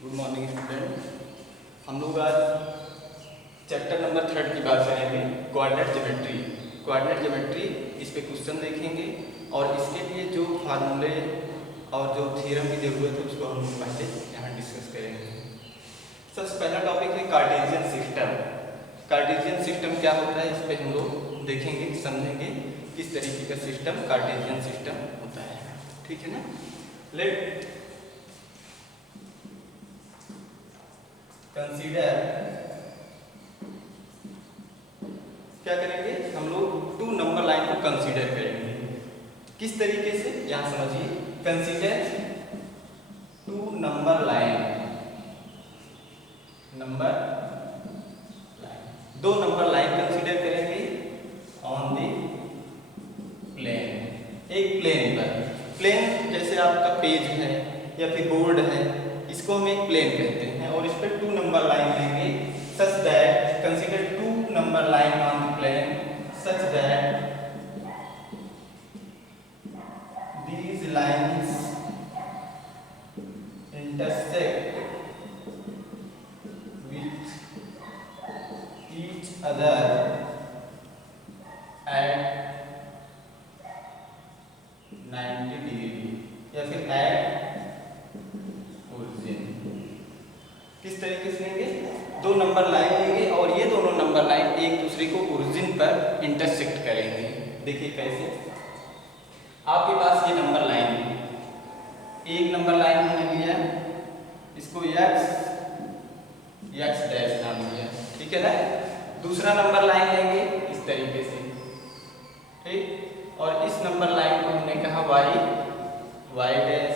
Good morning student. हम लोग आज चैप्टर नंबर 3 की बात करेंगे, कोऑर्डिनेट ज्योमेट्री। कोऑर्डिनेट ज्योमेट्री, इस पे क्वेश्चन देखेंगे और इसके लिए जो फार्मूले और जो थ्योरम की जरूरत है उसको हम लोग पहले यहाँ डिस्कस करेंगे। सबसे पहला टॉपिक है कार्टेशियन सिस्टम। कार्टेशियन सिस्टम क्या होता है, इस पे हम लोग देखेंगे, समझेंगे किस तरीके का सिस्टम कार्टेशियन सिस्टम होता है। ठीक है ना। लेट कंसीडर, क्या करेंगे हम लोग, 2 नंबर लाइन को कंसीडर करेंगे। किस तरीके से, यहां समझिए, कंसीडर 2 नंबर लाइन, दो नंबर लाइन कंसीडर करेंगे ऑन द प्लेन, एक प्लेन पर। प्लेन जैसे आपका पेज है या फिर बोर्ड है, इसको हम एक प्लेन कहते हैं और इस पर 2 नंबर लाइन लेंगे such that, consider 2 number line on the plane such that these lines intersect with each other at 90 degree या फिर एट ओरिजिन। किस तरीके से लेंगे, 2 नंबर लाइन लेंगे और ये दोनों नंबर लाइन एक दूसरे को ओरिजिन पर इंटरसेक्ट करेंगे। देखिए कैसे, आपके पास ये नंबर लाइन है, एक नंबर लाइन हमने लिया, इसको x डैश नाम दिया, ठीक है ना। दूसरा नंबर लाइन लेंगे इस तरीके से, ठीक, और इस नंबर लाइन को हमने कहा y डैश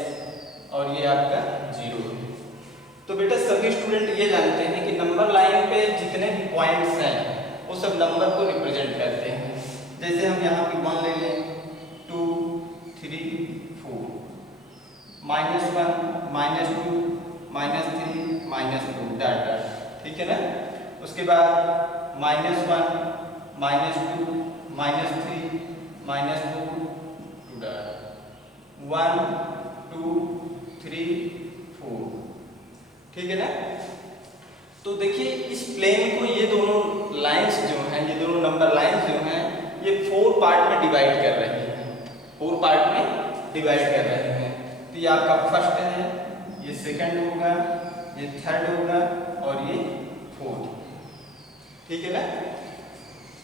और ये आपका 0 है। तो बेटा सभी स्टूडेंट ये जानते हैं कि नंबर लाइन पे जितने भी पॉइंट्स हैं वो सब नंबर को रिप्रेजेंट करते हैं। जैसे हम यहाँ पे 1 ले लें, 2 3 4, -1 -2 -3 -2 डॉट डॉट, ठीक है ना। उसके बाद -1 -2 -3 -4 2 डॉट, 1 2 3 4, ठीक है ना। तो देखिए इस प्लेन को, ये दोनों लाइंस जो हैं, ये दोनों नंबर लाइंस जो हैं, ये 4 पार्ट में डिवाइड कर रहे हैं, 4 पार्ट में डिवाइड कर रहे हैं। तो ये आपका फर्स्ट है, ये सेकंड होगा, ये थर्ड होगा और ये फोर्थ, ठीक है ना।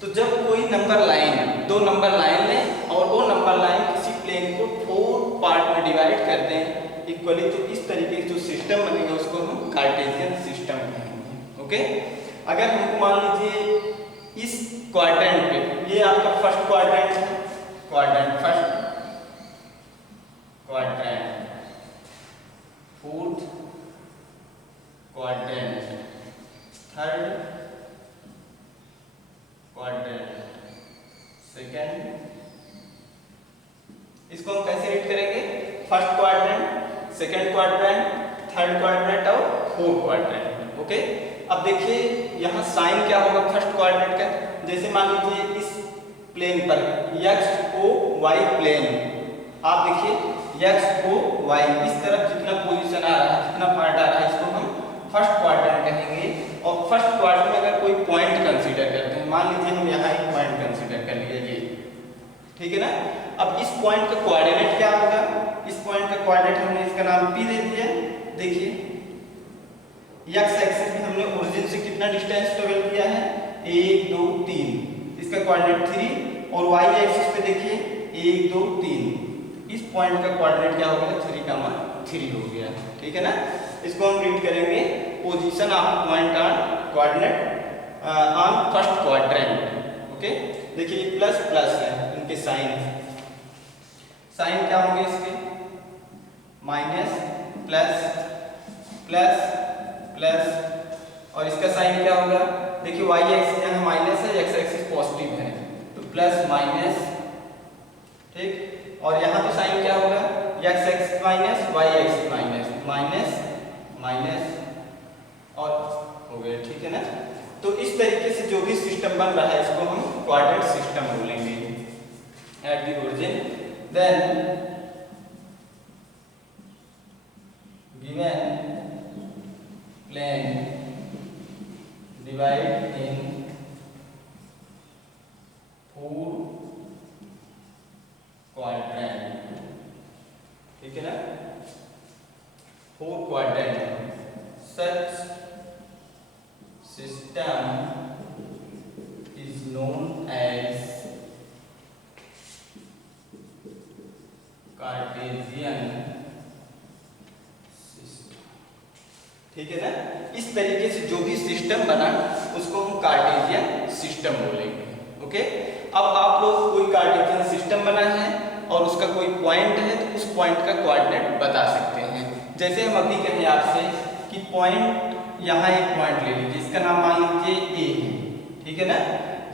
तो जब कोई नंबर लाइन, 2 नंबर लाइन लें और वो नंबर लाइन किसी प्लेन को 4 पार्ट में डिवाइड कर दें इक्वली, तो इस तरीके का जो सिस्टम बनेगा उसको हम कार्टेशियन सिस्टम कहेंगे। ओके। अगर हमको मान लीजिए इस क्वाड्रेंट पे, ये आपका फर्स्ट क्वाड्रेंट है, quadrant first, quadrant fourth, quadrant third, quadrant second. इसको हम कैसे रीड करेंगे, first quadrant, second quadrant, third quadrant और फोर्थ क्वाड्रेंट। ओके। अब देखिए यहाँ साइन क्या होगा फर्स्ट क्वाड्रेंट का, जैसे मान लीजिए इस प्लेन पर x o y प्लेन, आप देखिए x o y इस तरफ जितना पोजीशन आ रहा है, जितना पार्ट आ रहा है, इसको हम फर्स्ट क्वाड्रेंट कहेंगे। और फर्स्ट क्वाड्रेंट में अगर कोई पॉइंट कंसीडर करते हैं, मान लीजिए हम यहाँ एक पॉइंट कंसीडर कर लिया ये, ठीक है ना। अब इस पॉइंट का कोऑर्डिनेट क्या होगा, इस पॉइंट का कोऑर्डिनेट हमने इसका नाम p दे दिया। देखिए x एक्सिस में हमने ओरिजिन से कितना डिस्टेंस ट्रेवल किया है, 1 2 3, इसका कोऑर्डिनेट 3, और y एक्सिस पे देखिए 1 2 3, इस पॉइंट का कोऑर्डिनेट क्या हो गया, 3,3 हो गया, ठीक है ना। इसको हम रीड करेंगे position of point on coordinate on first quadrant. Okay. देखिए प्लस प्लस है, इनके साइन क्या होंगे इसके, माइनस प्लस प्लस प्लस, और इसका साइन क्या होगा, देखिए y एक्सिस यहाँ माइनस है, x एक्सिस पॉजिटिव है, तो प्लस माइनस, ठीक, और यहाँ पे साइन क्या होगा, x axis minus, y axis minus, minus minus और हो गया, ठीक है ना। तो इस तरीके से जो भी सिस्टम बन रहा है इसको हम कोऑर्डिनेट सिस्टम बोलेंगे at the origin. Then given ठीक है ना। 4 quadrant such system is known as Cartesian system, ठीक है ना। इस तरीके से जो भी सिस्टम बना उसको हम कार्टेशियन सिस्टम बोलेंगे। ओके, अब आप लोग कोई कार्टेशियन सिस्टम बना है और उसका कोई पॉइंट है तो उस पॉइंट का कोऑर्डिनेट बता सकते हैं। जैसे हम अभी कहें आपसे कि पॉइंट, यहाँ एक पॉइंट ले लीजिए, इसका नाम मान लीजिए ए है, ठीक है ना।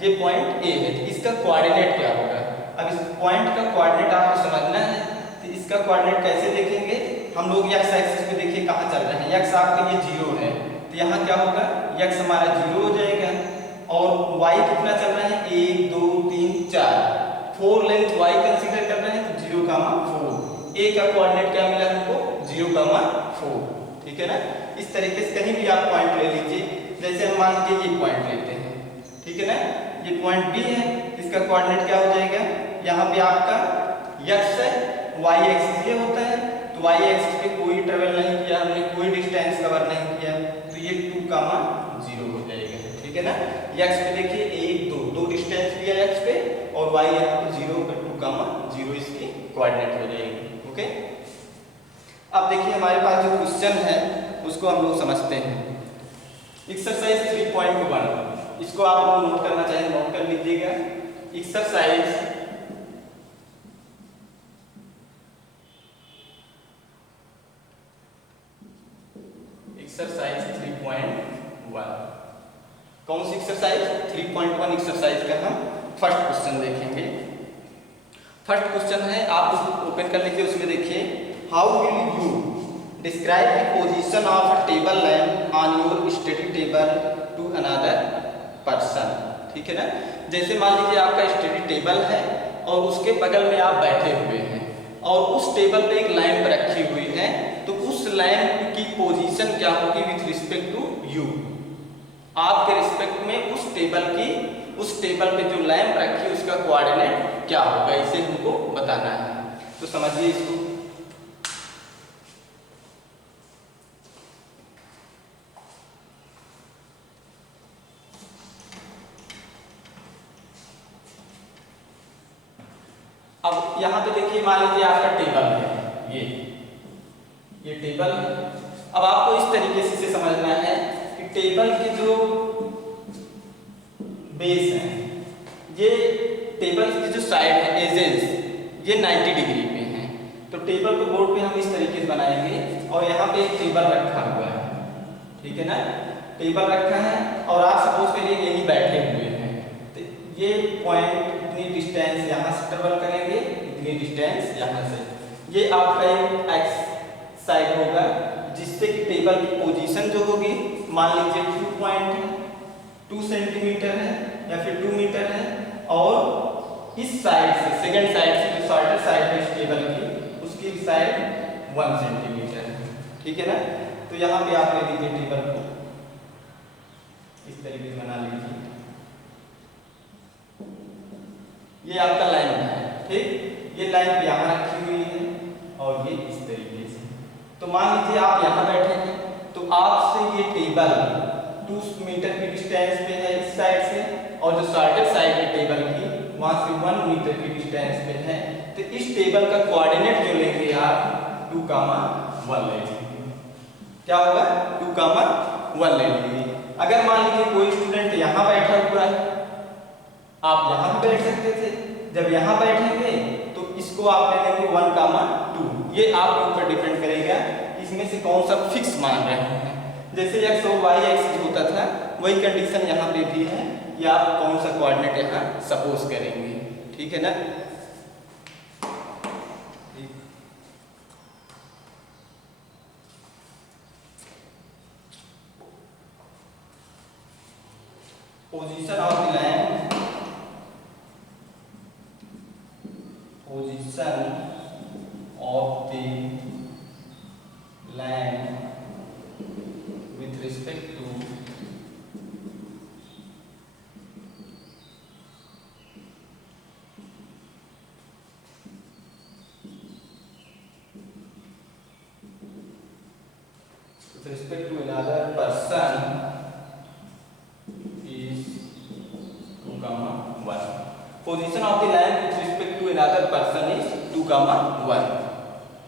ये पॉइंट ए है तो इसका कोऑर्डिनेट क्या होगा। अब इस पॉइंट का कोऑर्डिनेट आपको समझना है तो इसका कोऑर्डिनेट कैसे देखेंगे हम लोग। एक्स एक्सिस पे देखिए कहाँ चल रहे हैं, एक्स आपका ये 0 है तो यहाँ क्या होगा, एक्स हमारा 0 हो जाएगा और वाई कितना चल रहा है 1 2 3 4, 4 लेंथ वाई कंसीडर कर रहे हैं तो 0,4। ए का कोऑर्डिनेट क्या मिला हमको 0,4, ठीक है ना। इस तरीके से कहीं भी आप पॉइंट ले लीजिए, जैसे हम मान लीजिए ये पॉइंट लेते हैं, ठीक है ना। ये पॉइंट बी है, इसका कोऑर्डिनेट क्या हो जाएगा, यहाँ पे आपका एक्स है, वाई एक्सिस ये होता है तो वाई एक्सिस पे कोई ट्रेवल नहीं किया हमने, कोई डिस्टेंस कवर नहीं किया तो ये 2,0 हो जाएगा, ठीक है ना। एक्स पे देखिए 1 2 दो डिस्टेंस लिया एक्स पे और वाई यहाँ पे 0 पे 2,0 इसकी कोऑर्डिनेट हो जाएगी। ओके, अब देखिए हमारे पास जो क्वेश्चन है उसको हम लोग समझते हैं। एक्सरसाइज 3.1, इसको आप लोग नोट करना चाहें नोट कर लीजिएगा। एक्सरसाइज एक्सरसाइज 3.1, कौन सी एक्सरसाइज 3.1 एक्सरसाइज का हम फर्स्ट क्वेश्चन देखेंगे। फर्स्ट क्वेश्चन है, आप उसको ओपन कर लीजिए, उसमें देखिए how will you describe the position of a table lamp on your study table to another person, ठीक है ना। जैसे मान लीजिए आपका स्टडी टेबल है और उसके बगल में आप बैठे हुए हैं और उस टेबल पे एक लैंप रखी हुई है तो उस लैंप की पोजीशन क्या होगी विथ रिस्पेक्ट टू यू, आपके रिस्पेक्ट में उस टेबल पे जो लैंप रखी है उसका कोऑर्डिनेट क्या होगा, इसे हमको बताना है। तो समझिए इसको। अब यहाँ पे देखिए मान लीजिए आपका टेबल है, ये टेबल है। अब आपको इस तरीके से इसे समझना है कि टेबल के जो बेस है, ये टेबल की जो साइड है एजेस ये 90 डिग्री पे हैं। तो टेबल को बोर्ड पे हम इस तरीके से बनाएंगे और यहाँ पे एक टेबल रखा हुआ है, ठीक है ना। टेबल रखा है और आप सपोज करिए यहीं बैठे हुए हैं तो ये पॉइंट इतनी डिस्टेंस यहाँ से ट्रेवल करेंगे, इतनी डिस्टेंस यहाँ से, ये आपका एक एक्स साइड होगा जिससे कि टेबल की पोजीशन जो होगी मान लीजिए 2 सेंटीमीटर है या फिर 2 मीटर है और इस साइड से सेकंड साइड से जो शॉर्टर साइड है इस टेबल की उसकी साइड 1 सेंटीमीटर है, ठीक है ना। तो यहाँ पे आप ले लीजिए टेबल को इस तरीके से बना लीजिए, ये आपका लाइन है, ठीक। ये लाइन यहाँ रखी हुई है और ये इस तरीके से। तो मान लीजिए आप यहाँ बैठे हैं तो आपसे ये टेबल 2 मीटर की डिस्टेंस पे है इस साइड से और जो शॉर्टर साइड है टेबल की वहां से 1 मीटर की डिस्टेंस पे है। तो इस टेबल का कोऑर्डिनेट जो लेंगे आप 2,1 ले लीजिए, क्या होगा 2,1 ले लीजिए। अगर मान लीजिए कोई स्टूडेंट यहाँ बैठा हुआ है, आप यहाँ भी बैठ सकते थे, जब यहाँ बैठेंगे तो इसको आप ले लेंगे 1,2, ये आपके ऊपर डिपेंड करेगा इसमें से कौन सा फिक्स मान रहे हैं। जैसे एक्स और वाई एक्सिस होता था वही कंडीशन यहाँ पे भी है, या आप कौन सा कोऑर्डिनेट यहाँ सपोज करेंगे, ठीक है ना। Position of the lamp, position of the lamp with respect to with respect to another person is 2, 1. Position of the line with respect to another person is 2, 1.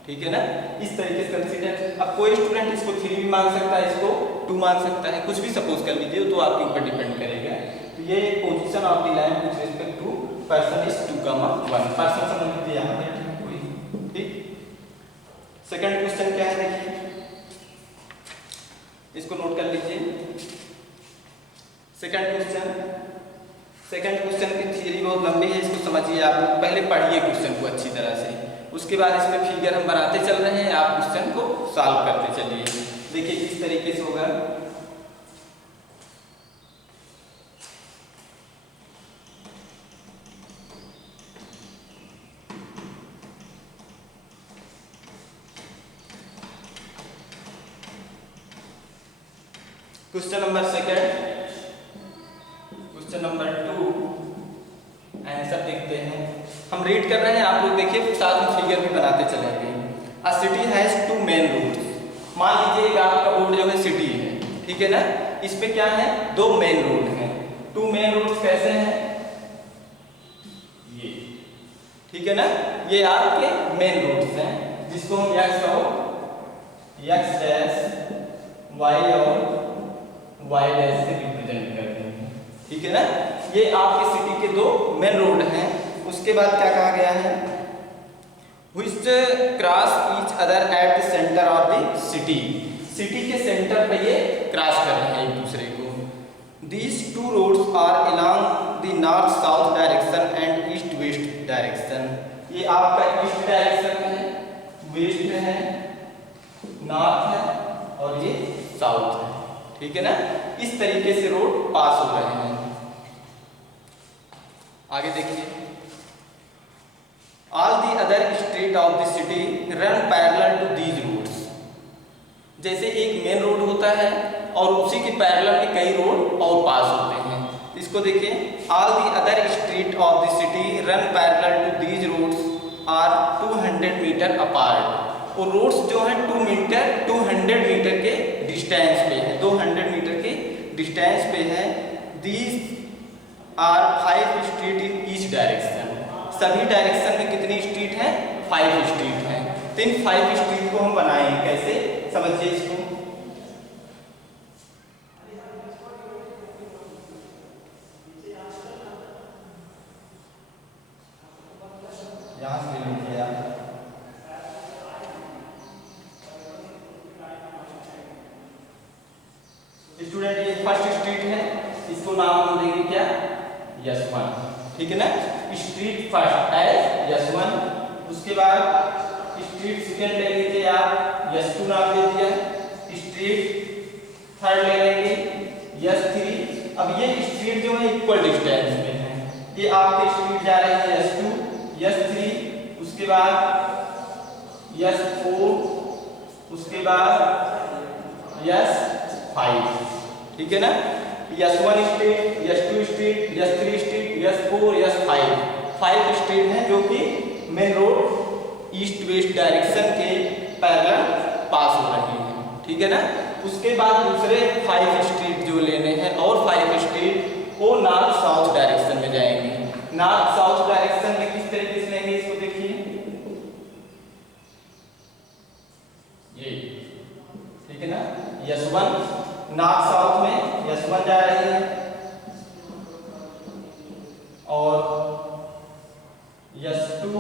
ठीक है ना, इस तरीके से कंसीडर। अब कोई स्टूडेंट इसको 3 भी मान सकता है, इसको 2 मान सकता है, कुछ भी सपोज कर लीजिए, तो आपके ऊपर डिपेंड करेगा। तो ये position of the line with respect to person is 2, 1। Person समझ लीजिए यहाँ पे कोई, ठीक। सेकंड क्वेश्चन क्या है देखिए, इसको नोट कर लीजिए। सेकंड क्वेश्चन की थियरी बहुत लंबी है, इसको समझिए आप लोग। पहले पढ़िए क्वेश्चन को अच्छी तरह से, उसके बाद इसमें फिगर हम बनाते चल रहे हैं, आप क्वेश्चन को सॉल्व करते चलिए। देखिए किस तरीके से होगा। Question number second, question number 2 answer देखते हैं। हम रीड कर रहे हैं, आप लोग देखिए, साथ में फिगर भी बनाते चलेंगे। A city has 2 main roads. मान लीजिए कि आपका रोड जो है सिटी है, ठीक है ना, इस पे क्या है, 2 मेन रोड हैं। 2 मेन रोड्स कैसे हैं, ये, ठीक है ना, ये आपके मेन रोड्स हैं, जिसको हम एक्स डैश वाई और वाई डैश से रिप्रेजेंट करते हैं, ठीक है ना। ये आपके सिटी के 2 मेन रोड हैं। उसके बाद क्या कहा गया है, which cross each other at the centre of the city. City के सेंटर पे ये क्रॉस कर रहे हैं एक दूसरे को। These 2 roads are along the north south direction and east west direction। ये आपका ईस्ट डायरेक्शन है, वेस्ट है, नॉर्थ है और ये साउथ है, ठीक है ना। इस तरीके से रोड पास हो रहे हैं। आगे देखिए, all the other street of the city run parallel to these roads. जैसे एक मेन रोड होता है और उसी के पैरेलल में कई रोड और पास होते हैं। इसको देखिए, all the other street of the city run parallel to these roads are 200 metre apart. और रोड्स जो हैं 200 मीटर के डिस्टेंस पे है, 200 मीटर के डिस्टेंस पे है। These are 5 street in each direction. सभी डायरेक्शन में कितनी स्ट्रीट हैं, 5 स्ट्रीट हैं। तो इन 5 स्ट्रीट को हम बनाएंगे कैसे, समझिए इसको। यहां से लीजिए आप, स्टूडेंट ये फर्स्ट स्ट्रीट है, इसको नाम हम देंगे क्या, यशवंत, ठीक है ना। Street first as Yashwant. उसके बाद स्ट्रीट सेकंड ले लीजिए आप, यश2 नाम दे दिया। स्ट्रीट थर्ड ले लेंगे यश3। अब ये स्ट्रीट जो है इक्वल डिस्टेंस में है, ये आपके स्ट्रीट जा रहे हैं यश2, यश3, उसके बाद यश4, उसके बाद यश5, ठीक है ना। यश1 स्ट्रीट, यश2 स्ट्रीट, यश3 स्ट्रीट, यश4, यश5, 5 स्ट्रीट हैं जो कि main road east west direction के पैरेलल पास हो रही हैं, ठीक है ना। उसके बाद दूसरे 5 स्ट्रीट जो लेने हैं और 5 स्ट्रीट वो नॉर्थ साउथ डायरेक्शन में जाएंगे। नॉर्थ साउथ डायरेक्शन में किस तरीके से लेंगे, इसको देखिए, ये, ठीक है ना। यशवंत नॉर्थ साउथ में यशवंत जा रही है और यश2,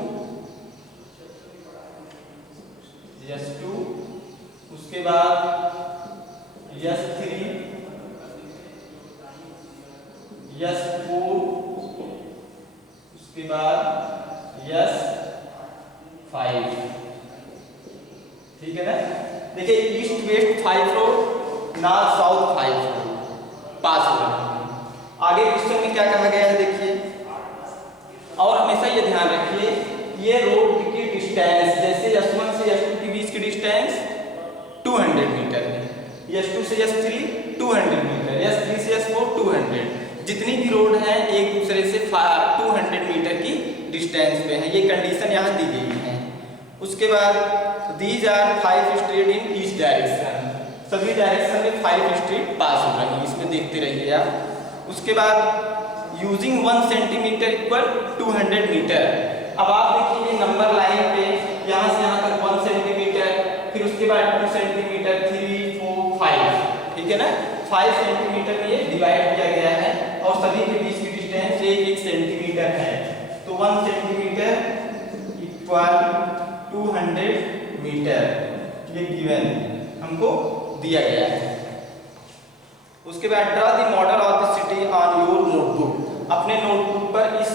उसके बाद यश3, यश4, उसके बाद यश5, ठीक है ना। देखिए east west 5 road, north south 5 road pass हो रहे हैं। आगे क्वेश्चन में क्या कहा गया है देखिए, और हमेशा ये ध्यान रखिए, ये रोड की डिस्टेंस, जैसे यश1 से यश2 के बीच की डिस्टेंस 200 मीटर है, यश2 से यश3 200 मीटर, यश3 से यश4 200। जितनी भी रोड हैं एक दूसरे से 200 मीटर की डिस्टेंस पे है, ये कंडीशन यहाँ दी गई है। उसके बाद these are 5 street in each direction. सभी डायरेक्शन में 5 स्ट्रीट पास हो रही है, इसमें देखते रहिए आप। उसके बाद यूजिंग 1 सेंटीमीटर इक्वल 200 मीटर। अब आप देखिए ये नंबर लाइन पे यहाँ से यहाँ तक 1 सेंटीमीटर, फिर उसके बाद 2 सेंटीमीटर, 3, 4, 5, ठीक है ना। 5 सेंटीमीटर में ये डिवाइड किया गया है और सभी के बीच की डिस्टेंस 1 सेंटीमीटर है। तो 1 सेंटीमीटर इक्वल 200 मीटर, ये गिवन हमको दिया गया है। उसके बाद draw the model of the city on your notebook. अपने नोटबुक पर इस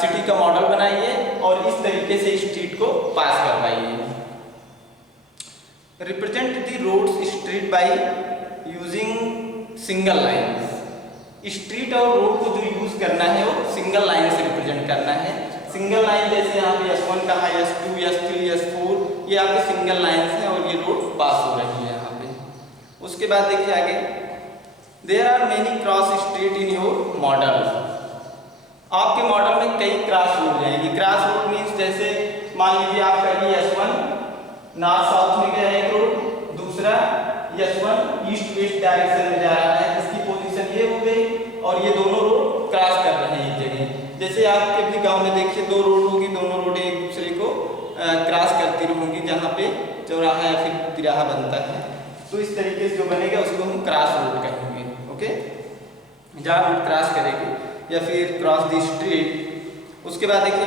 सिटी का मॉडल बनाइए और इस तरीके से स्ट्रीट को पास करवाइए। Represent the roads street by using single lines. Street और रोड को जो यूज करना है वो सिंगल लाइन से रिप्रेजेंट करना है। सिंगल लाइन जैसे यहाँ पे S1 का है, S2, S3, S4, ये आपके सिंगल लाइंस हैं और ये रोड पास हो रही है यहाँ पे। उसके बाद देखिए आगे, there are many cross street in your model. आपके मॉडल में कई क्रॉस रोड जाएंगे। क्रॉस रोड मीन्स जैसे मान लीजिए आपका ये S1 नॉर्थ साउथ में गया एक रोड, दूसरा S1 ईस्ट वेस्ट डायरेक्शन में जा रहा है, इसकी पोजीशन ये हो गई और ये दोनों रोड क्रॉस कर रहे हैं एक जगह। जैसे आपके भी गांव में देखिए 2 रोड होगी, दोनों रोड एक दूसरे को क्रॉस करती रहेंगी, जहाँ पे चौराहा या फिर तिराहा बनता है। तो इस तरीके से जो बनेगा उसको हम क्रॉस रोड कहेंगे। ओके, जहाँ रोड क्रॉस करेगी या फिर क्रॉस द स्ट्रीट। उसके बाद देखिए,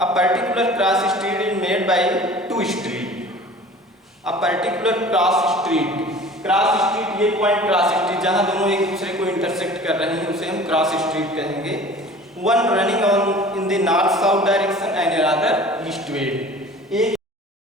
a particular cross street is made by 2 street. A particular cross street ये पॉइंट क्रॉस स्ट्रीट जहाँ दोनों एक दूसरे को इंटरसेक्ट कर रहे हैं उसे हम क्रॉस स्ट्रीट कहेंगे। One running on in the north south direction and another east west. एक